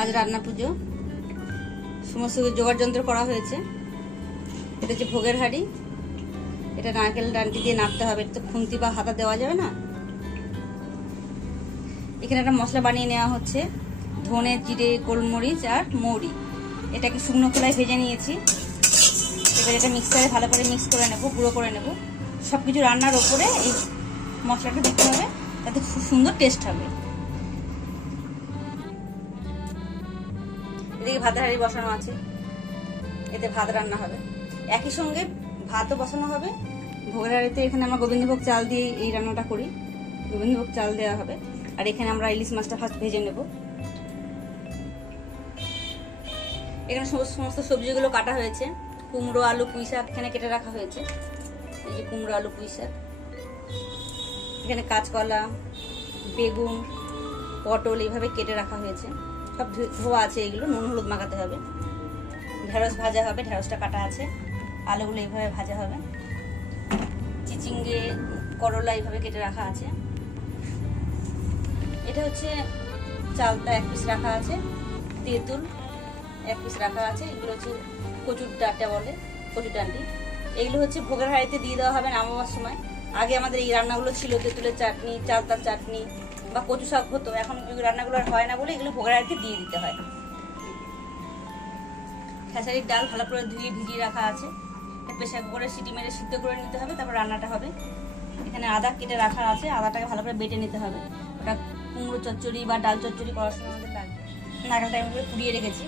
আজ রান্না পুজো, সমস্ত জোগাড় যন্ত্র করা হয়েছে। এটা হচ্ছে ভোগের হাঁড়ি, এটা নারকেল ডান্ডি দিয়ে নাড়তে হবে, এটা তো খুন্তি বা হাতা দেওয়া যাবে না। এখানে একটা মশলা বানিয়ে নেওয়া হচ্ছে, ধনে, জিরে, গোলমরিচ আর মৌরি। এটাকে শুকনো খোলায় ভেজে নিয়েছি। এবার এটা মিক্সারে ভালো করে মিক্স করে নেব, গুঁড়ো করে নেব। সবকিছু রান্নার ওপরে এই মশলাটা দিতে হবে, তাতে খুব সুন্দর টেস্ট হবে। এদিকে ভাতের হাঁড়ি বসানো আছে, এতে ভাত রান্না হবে। একই সঙ্গে ভাতও বসানো হবে। ভোগের হাঁড়িতে এখানে আমরা গোবিন্দভোগ চাল দিয়ে এই রান্নাটা করি, গোবিন্দভোগ চাল দেওয়া হবে। আর এখানে আমরা ইলিশ মাছটা ফার্স্ট ভেজে নেব। এখানে সমস্ত সবজিগুলো কাটা হয়েছে। কুমড়ো, আলু, পুঁই শাক এখানে কেটে রাখা হয়েছে। এই যে কুমড়ো, আলু, পুঁই শাক। এখানে কাঁচকলা, বেগুন, পটল এইভাবে কেটে রাখা হয়েছে। সব ধোয়া আছে, এগুলো নুন হলুদ মাখাতে হবে। ঢেঁড়স ভাজা হবে, ঢেঁড়সটা কাটা আছে। আলুগুলো এইভাবে ভাজা হবে। চিচিঙ্গে, করলা এইভাবে কেটে রাখা আছে। এটা হচ্ছে চালটা 1 পিস রাখা আছে, তেঁতুল 1 পিস রাখা আছে। এগুলো হচ্ছে কচুর ডাঁটা বলে, কচুর ডাঁটি। এগুলো হচ্ছে ভোগের হাঁড়িতে দিয়ে দেওয়া হবে নামাবার সময়। আগে আমাদের এই রান্নাগুলো ছিল, তেঁতুলের চাটনি, চালতার চাটনি বা কচু শাক হতো। এখন রান্নাগুলো আর হয় না বলে এগুলো ভোগের হাঁড়িতে দিয়ে দিতে হয়। খেসারির ডাল ভালো করে ধুয়ে ভিজিয়ে রাখা আছে, প্রেসার কুকারে সিটি মেরে সিদ্ধ করে নিতে হবে, তারপর রান্নাটা হবে। এখানে আদা কেটে রাখা আছে, আদাটাকে ভালো করে বেটে নিতে হবে। ওটা কুমড়ো চচ্চড়ি বা ডাল চচ্চড়ি করার সময় আমাদের লাগবে। নারকেলটা আমি করে কুড়িয়ে রেখেছি।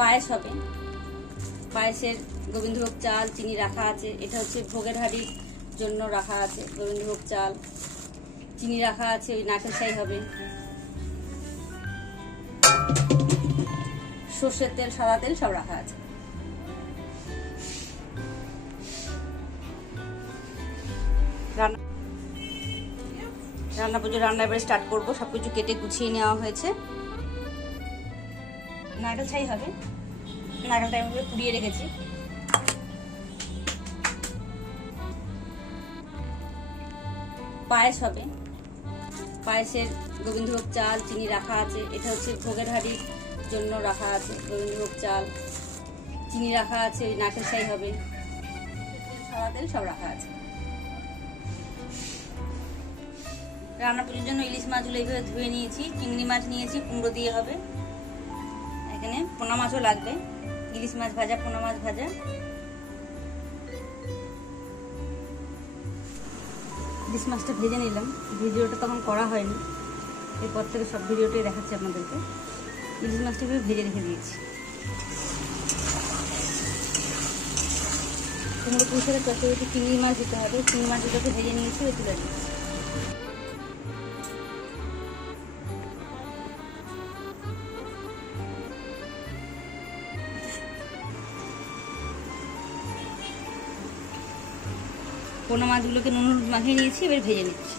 পায়েস হবে, পায়েসের গোবিন্দভোগ চাল, চিনি রাখা আছে। এটা হচ্ছে ভোগের হাঁড়ির জন্য রাখা আছে, গোবিন্দভোগ চাল, চিনি রাখা আছে। ওই নারকেল ছাই হবে, সর্ষের তেল, সাদা তেল সব রাখা আছে। রান্না পুজো রান্না এবারে স্টার্ট করবো। সবকিছু কেটে গুছিয়ে নেওয়া হয়েছে। নারকেল ছাই হবে, নারকেলটা আমি কুড়িয়ে রেখেছি। পায়েস হবে, পায়েসের গোবিন্দভোগ চাল, চিনি রাখা আছে। এটা হচ্ছে ভোগের হাঁড়ির জন্য রাখা আছে, গোবিন্দভোগ চাল, চিনি রাখা আছে। ওই নারকেল ছাই হবে, সাদা তেল সব রাখা আছে। রান্না পুজোর জন্য ইলিশ মাছগুলো এইভাবে ধুয়ে নিয়েছি। চিংড়ি মাছ নিয়েছি, কুমড়ো দিয়ে হবে। এখানে পোনা মাছও লাগবে, ইলিশ মাছ ভাজা, পোনা মাছ ভাজা। ইলিশ মাছটা ভেজে নিলাম, ভিডিওটা তখন করা হয়নি, এরপর থেকে সব ভিডিওটাই দেখাচ্ছি আপনাদেরকে। ইলিশ মাছটা ভেজে রেখে দিয়েছি। কুমড়ো পুঁই শাকের চচ্চড়িতে চিংড়ি মাছ দিতে হবে, চিংড়ি মাছগুলোকে ভেজে নিয়েছি, ওই তুলে দিচ্ছি। পোনা মাছগুলোকে নুন হলুদ মাখিয়ে নিয়েছি, এবার ভেজে নিচ্ছি।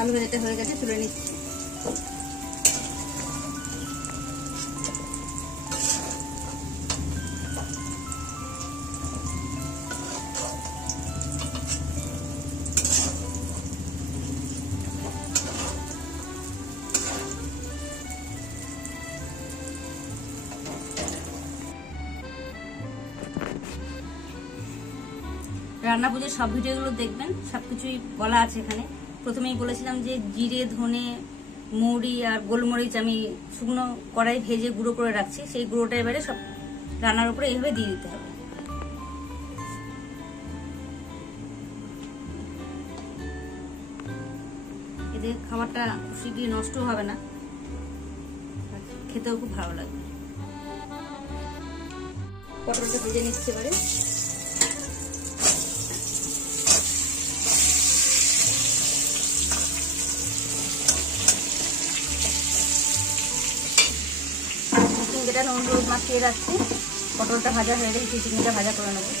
আলু ভাজাটা হয়ে গেছে, তুলে নিচ্ছি। রান্না পুজোর সব ভিডিওগুলো দেখবেন, সবকিছুই বলা আছে এখানে। প্রথমেই বলেছিলাম যে জিরে, ধনে, মৌরি আর গোলমরিচ আমি শুকনো কড়াই ভেজে গুঁড়ো করে রাখছি, সেই গুঁড়োটা এবারে সব রান্নার উপরে এইভাবে দিয়ে দিতে হবে। এতে খাবারটা শিগগিরই নষ্ট হবে না, খেতেও খুব ভালো লাগবে। পটলটা ভেজে নিচ্ছে এবারে। চিংড়িটা নুন হলুদ মাখিয়ে রাখছি। পটলটা ভাজা হয়ে গেলে চিংড়িটা ভাজা করে নেবো।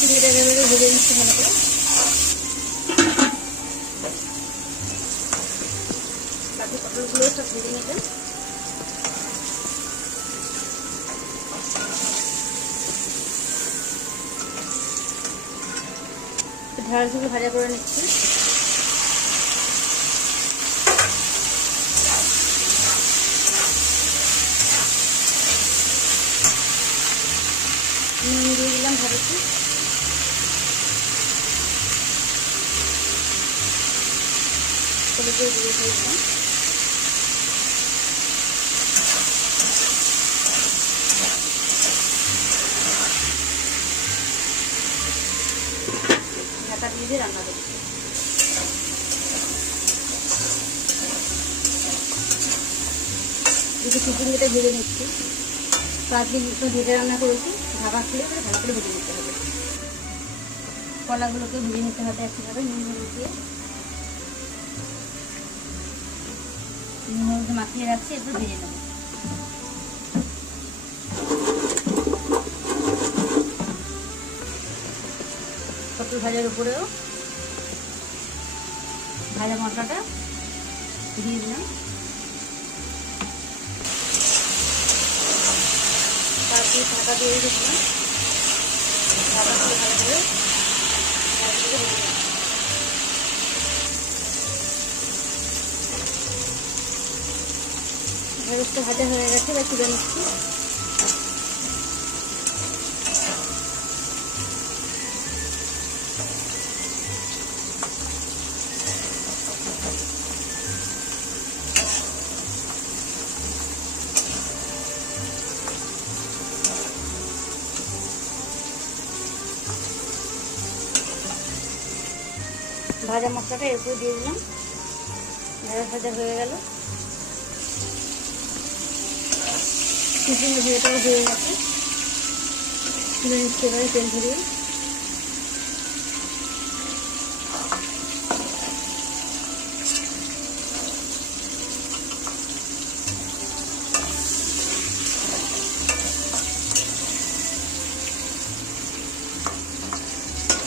চিংড়িটা এভাবে ভেজে নিচ্ছি ভালো করে। বাকি পটলগুলো সব ভেজে নেবেন। ঢেঁড়সগুলো ভাজা করে নিচ্ছি। নুন দিয়ে দিলাম ভাজছি। হলুদ দিয়ে দিয়েছিলাম। ঢাকা দিয়ে রান্না করছি। চিংড়িটা ভেজে নিচ্ছি। 5 মিনিট ভেজে রান্না করেছি, ঢাকা খুলে ভালো করে ভেজে নিতে হবে। কলাগুলোকে ভেজে নিতে হবে একইভাবে নুন হলুদ দিয়ে। নুন হলুদ মাখিয়ে রাখছি, এরপর ভেজে নেব। পটল ভাজার উপরেও ভাজা মশলাটা দিয়ে দিলাম। তারপরে ঢাকা দিয়ে দিচ্ছিলাম। ঢাকা দিয়ে ভালো করে ঢেঁড়সটা ভাজা হয়ে গেছে, বা তুলে নিচ্ছি। ভাজা মশলাটা এরপরে দিয়ে দিলাম। ঢেঁড়স ভাজা হয়ে গেল। চিংড়ি ভাজাটাও হয়ে গেছে, তুলে নিচ্ছি এবারে তেল ধরিয়ে।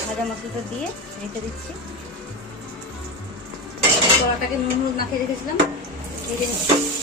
ভাজা মশলাটা দিয়ে রেখে দিচ্ছি। কড়াটাকে নুন হলুদ মাখিয়ে রেখেছিলাম, ভেজে নিচ্ছি।